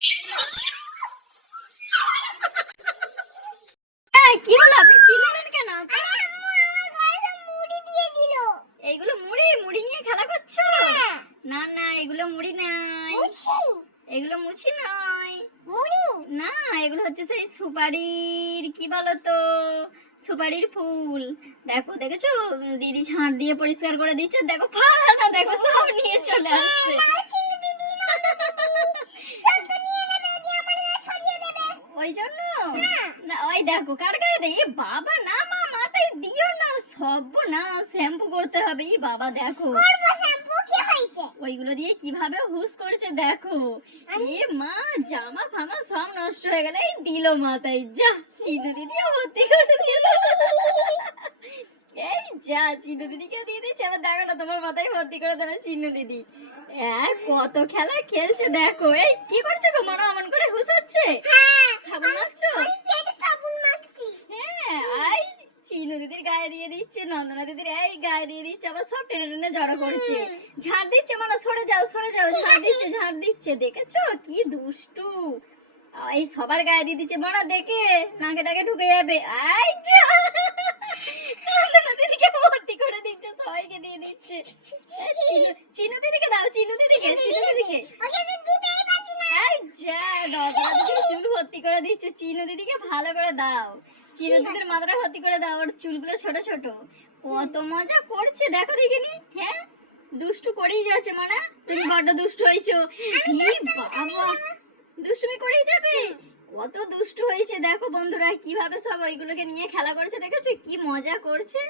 কি হলো, আপনি চিল্লালেন কেন? এইগুলো মুড়ি মুড়ি নিয়ে খেলা করছো? না না, এগুলো মুড়ি নাই, এগুলো মুছি নয়, না এগুলো হচ্ছে সেই সুপারির কি বলতো, সুপারির ফুল। দেখো দেখেছো, দিদি ঝাঁট দিয়ে পরিষ্কার করে দিচ্ছে, দেখো ফাড়া, দেখো সব নিয়ে চলে আসছে। ওই জন্য না, ওই দেখো কার গায়ে দেয়, এ বাবা না মা, মাথায় দিও না, সব না শ্যাম্পু করতে হবে। ই বাবা দেখো ওইগুলো দিয়ে কিভাবে হুস করছে দেখো। এ মা, জামা ফামা সব নষ্ট হয়ে গেল, এই দিল মাথায়, যা চিনু দিদি ভর্তি করে দিল। এই যা চিনু দিদিকে দিয়ে দিচ্ছে, আবার দেখো না তোমার মাথায় ভর্তি করে দেবে চিনু দিদি। কত খেলা খেলছে দেখো। এই কি করছো গো, মনে অমন করে হুস হচ্ছে? সাবুন মাখছো? হ্যাঁ, আই চিনু দিদির গায়ে দিয়ে দিচ্ছে, নন্দনা দিদির এই গায়ে দিয়ে দিচ্ছে, আবার সব টেনে টেনে জড়ো করছে, ঝাড় দিচ্ছে, মানে সরে যাও সরে যাও, ঝাড় দিচ্ছে, দেখেছো কি দুষ্টু। এই সবার গায়ে দিয়ে দিচ্ছে, বড় দেখে নাকে টাকে ঢুকে যাবে। আই যা, নন্দনা দিদিকে ভর্তি করে দিচ্ছে, সবাইকে দিয়ে দিচ্ছে। চিনু দিদিকে দাও, চিনু দিদিকে আই যা, নন্দনা দিদির চুল ভর্তি করে দিচ্ছে, চিনু দিদিকে ভালো করে দাও, চিনু দিদির মাথাটা ভর্তি করে দাও, ওর চুলগুলো ছোট ছোট। কত মজা করছে দেখো দেখিনি। হ্যাঁ, দুষ্টু করেই যাচ্ছে মনা, তুমি বড্ড দুষ্টু হয়েছো। বাবা, দুষ্টুমি করেই যাবে, কত দুষ্টু হয়েছে দেখো বন্ধুরা, কিভাবে সব ওইগুলোকে নিয়ে খেলা করছে, দেখেছো কি মজা করছে।